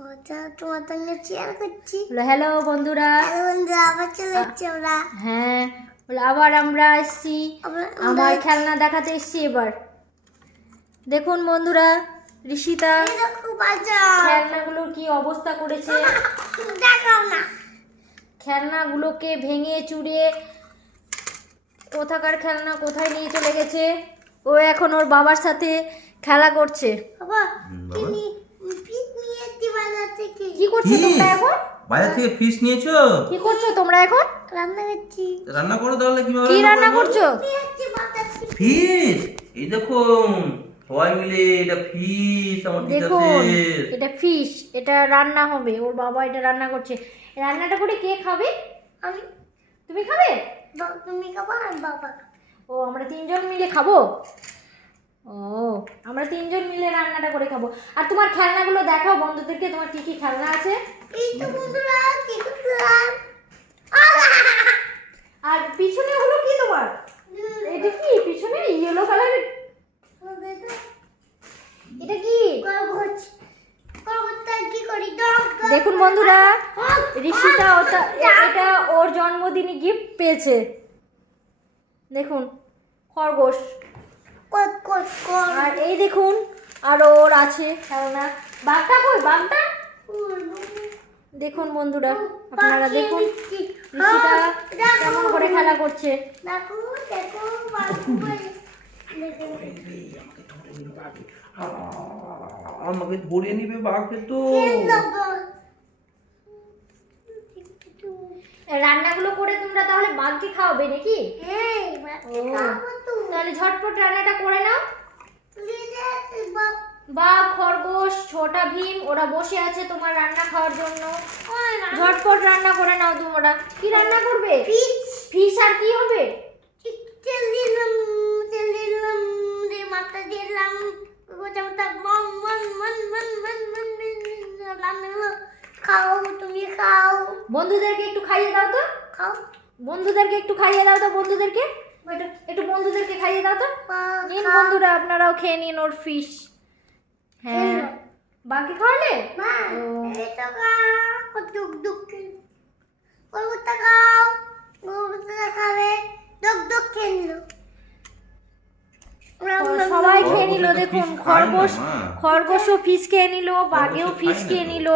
তোমার সঙ্গে শেয়ার করছি। হ্যালো বন্ধুরা, আবার চলে এসেছি আমরা। হ্যাঁ আবার আমরা এসছি, আমার খেলনা দেখাতে এসছি। এবার দেখুন বন্ধুরা, ঋষিতা খেলনাগুলোর কি অবস্থা করেছে। দেখাও না, খেলনাগুলোকে ভেঙে চুরে কোথাকার খেলনা কোথায় নিয়ে চলে গেছে। ও এখন ওর বাবার সাথে খেলা করছে। বাবা ফিশ নিয়ে এসেছি বাজার থেকে। কি করছো তোমরা এখন? বাজার থেকে ফিশ নিয়েছো? কি করছো তোমরা এখন? রান্না করছি। রান্না করো তাহলে কিভাবে? কি রান্না করছো? ফিশ। এই দেখো সবাই মিলে এটা ফিশ আমার দেখুন, দিদাসের। এটা ফিশ, এটা রান্না হবে। ওর বাবা এটা রান্না করছে। রান্নাটা করে কে খাবে? আমি। তুমি খাবে? তুমি খাবো আর বাবা। ও আমরা তিনজন মিলে খাবো। ও আমরা তিনজন মিলে রান্নাটা করে খাবো। আর তোমার খেলনাগুলো দেখাও বন্ধুদেরকে, তোমার কি কি খেলনা আছে। এই তো বন্ধুরা কি করলাম। আর পিছনে হলো কি তোমার? এটা কি পিছনে ইয়েলো কালারের? এটা কি? দেখুন বন্ধুরা, ঋষিতা এটা ওর জন্মদিনে গিফট পেয়েছে। দেখুন খরগোশ। আর এই দেখুন আরো ওর আছে খেলনা। বাঘটা কই? বাঘটা দেখুন বন্ধুরা, আপনারা দেখুন ঋষিতা কেমন করে খেলা করছে। আমাকে ধরে নিবে বাঘে তো। রান্নাগুলো করে তোমরা তাহলে বাঘকে খাওয়াবে নাকি? তাহলে ঝটপট রান্নাটা করে নাও। বাঘ, খরগোশ, ছোটা ভীম ওরা বসে আছে তোমার রান্না খাওয়ার জন্য। ঝটপট রান্না করে নাও তোমরা। কি রান্না করবে? ফিশ। আর কি হবে? তেল দিলাম, মাথা দিলাম, খাও তুমি খাও। বন্ধুদেরকে একটু খাইয়ে দাও তো। খাও বন্ধুদেরকে একটু খাইয়ে দাও তো। বন্ধুদেরকে একটু খাইয়ে দাও তো। নিন বন্ধুরা, আপনারাও খেয়ে নিন ওর ফিশ। হ্যাঁ বাকি খাওয়ালে? সবাই খেয়ে নিল। দেখুন খরগোশও ফিশ খেয়ে নিল, বাঘেও ফিশ খেয়ে নিল,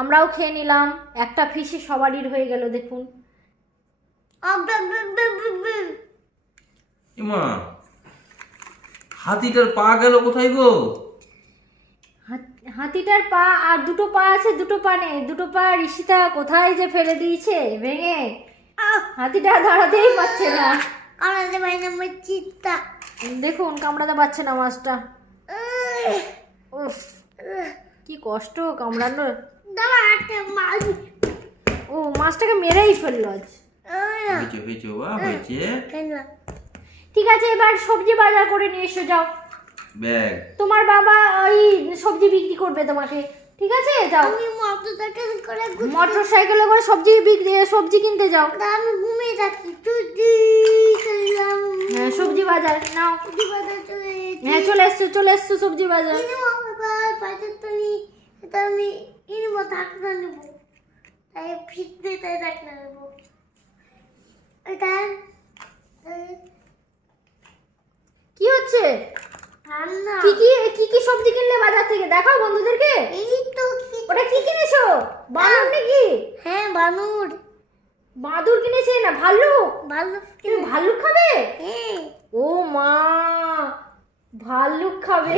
আমরাও খেয়ে নিলাম। একটা ফিশে সবারই হয়ে গেল। দেখুন ইমা, হাতিটার পা গেল কোথায় গো? হাতিটার পা আর দুটো পা আছে, দুটো পা নেই। দুটো পা ঋষিতা কোথায় যে ফেলে দিয়েছে ভেঙে। হাতিটা দাঁড়াতেই পারছে না। দেখুন কামড়াতে পারছে না মাছটা। উফ কি কষ্ট কামড়ানো। ও মাছটাকে মেরেই ফেললো আজ। ঠিক আছে, এবার সবজি বাজার করে নিয়ে এসো যাও। ব্যাগ তোমার বাবা ওই সবজি বিক্রি করবে তোমাকে। ঠিক আছে যাও। আমি মোটরসাইকেলে করে সবজি কিনতে যাও। আমি ঘুমিয়ে থাকি। হ্যাঁ সবজি বাজার নাও। হ্যাঁ চলে এসছো সবজি বাজার। আমি ইনবো ঢাকনা নেবো, তাই ফিরতে তাই ঢাকনা নেবো। কি হচ্ছে? কি কি সবজি কিনলে বাজার থেকে দেখাও বন্ধুদেরকে। এই তো ওটা কি কিনেছো? বাদুর নাকি? হ্যাঁ বানর। বাদুর কিনেছে না ভাল্লুক? তুমি ভাল্লুক খাবে? হ্যাঁ। ও মা, ভাল্লুক খাবে?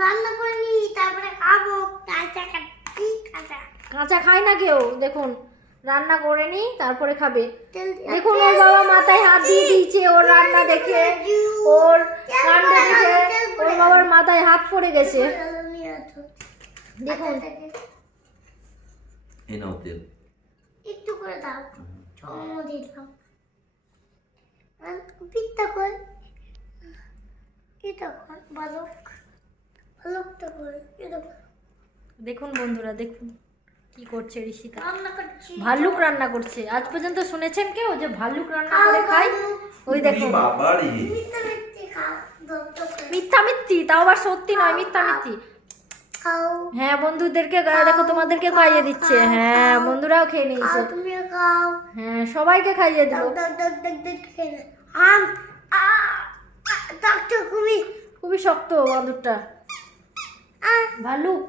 রান্না করিনি, তারপরে খাবো। কাঁচা খায় না কেউ। দেখুন রান্না করে নি তারপরে খাবে। দেখুন ওর বাবা মাথায় হাত দিয়ে দিয়েছে। ওর রান্না দেখে, ওর রান্না দেখে ওর বাবার মাথায় হাত পড়ে গেছে। দেখুন এই নাও তেল। একটু করে দাও, চমড় দিলাম। পিঠটা কর, এটা কর, ভালুকটা কর। দেখুন বন্ধুরা, দেখুন কি করছে ঋষিতা। রান্না করছি, ভাল্লুক রান্না করছে। আজ পর্যন্ত শুনেছেন কেউ যে ভাল্লুক রান্না করে খায়? ওই দেখুন মিথ্যা খাও, মিথ্যা মিথ্যি, তাও আবার সত্যি নয়, মিথ্যা মিথ্যি। খাও হ্যাঁ বন্ধুদেরকে দেখো তোমাদেরকে খাইয়ে দিচ্ছে। হ্যাঁ বন্ধুরাও খেয়ে নিয়েছে। তুমিও খাও হ্যাঁ সবাইকে খাইয়ে দিল। খুবই শক্ত বাঁদরটা। ভালুক,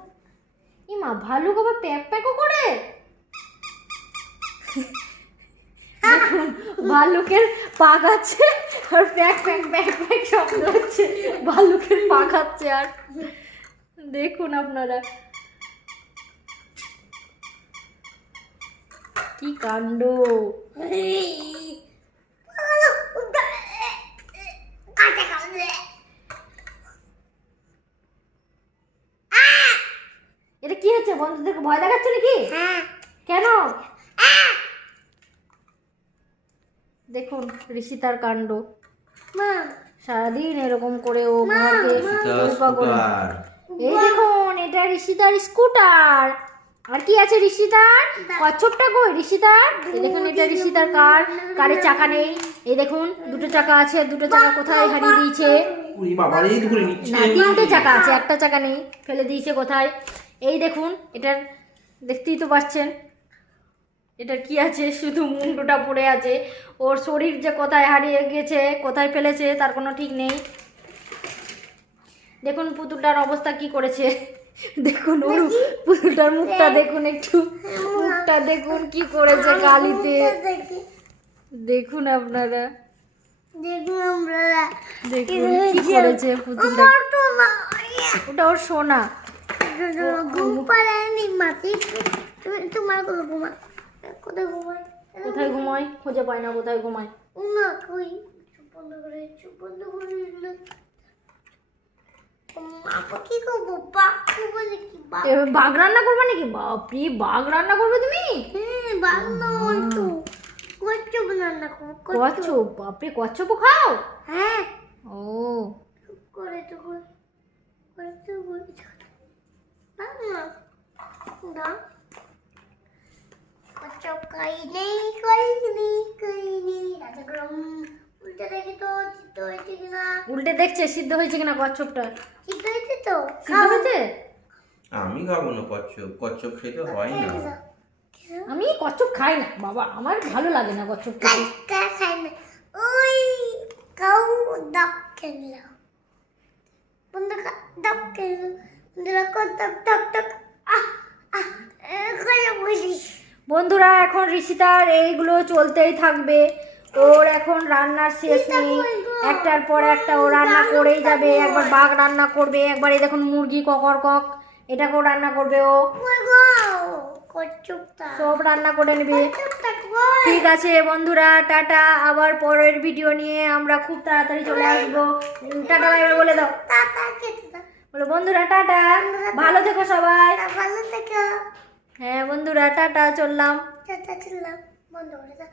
ইমা ভালুক আবার প্যাক প্যাকও করে। দেখুন ভালুকের পা খাচ্ছে আর প্যাক প্যাক প্যাক প্যাক শব্দ হচ্ছে, ভালুকের পা খাচ্ছে। আর দেখুন আপনারা কি কাণ্ড। এটা কি হচ্ছে? বন্ধুদেরকে ভয় দেখাচ্ছে নাকি? কেন? দেখুন ঋষিতার কাণ্ড। সারাদিন এরকম করে ও ঘরকে পরিপা করে। এই দেখুন এটা ঋষিতার স্কুটার। আর কি আছে ঋষিতার? কচ্ছপটা কই ঋষিতার? এই দেখুন এটা ঋষিতার কার। কারের চাকা নেই। এই দেখুন দুটো চাকা আছে, দুটো চাকা কোথায় হারিয়ে দিয়েছে? না তিনটে চাকা আছে, একটা চাকা নেই, ফেলে দিয়েছে কোথায়। এই দেখুন এটার, দেখতেই তো পাচ্ছেন এটার কি আছে, শুধু মুন্ডুটা পড়ে আছে। ওর শরীর যে কোথায় হারিয়ে গেছে, কোথায় ফেলেছে তার কোনো ঠিক নেই। দেখুন পুতুলটার অবস্থা কি করেছে। দেখুন ওর পুতুলটার মুখটা দেখুন, একটু মুখটা দেখুন কি করেছে কালিতে। দেখুন আপনারা, দেখুন কি করেছে পুতুলটা। ওটা ওর সোনা। কোথায় ঘুমায় খুঁজে পায় না, কোথায় ঘুমায়। বাঘ রান্না করবে নাকি? বাপরে বাঘ রান্না করবে তুমি? কচ্ছপ, বাপরে কচ্ছপও খাও? হ্যাঁ। ও কচ্ছপ খাই নেই উল্টে দেখি তো সিদ্ধ হয়েছে কিনা। উল্টে দেখছে সিদ্ধ হয়েছে কিনা কচ্ছপটা। সিদ্ধ হয়েছে তো? সিদ্ধ হয়েছে? আমি খাবো না কচ্ছপ, কচ্ছপ খেতে হয় না। আমি কচ্ছপ খাই না বাবা, আমার ভালো লাগে না কচ্ছপ খেতে। খাই না। ওই কাউ ডাব খেলো বন্ধুরা, ডাব খেলো বন্ধুরা, ডাব ডাব ডাব। বন্ধুরা এখন ঋষিতার এইগুলো চলতেই থাকবে। ওর এখন রান্নার শেষ নেই, একটার পর একটা ও রান্না করেই যাবে। একবার বাঘ রান্না করবে, একবার এই দেখুন মুরগি ককর কক, এটাকেও রান্না করবে ও। সব রান্না করে নেবে। ঠিক আছে বন্ধুরা, টাটা। আবার পরের ভিডিও নিয়ে আমরা খুব তাড়াতাড়ি চলে আসবো। টাটা এবার বলে দাও। বলো বন্ধুরা টাটা, ভালো থেকো সবাই। ভালো থেকো। হ্যাঁ বন্ধুরা টাটা, চললাম। টাটা, চললাম। বন্ধ করে দাও।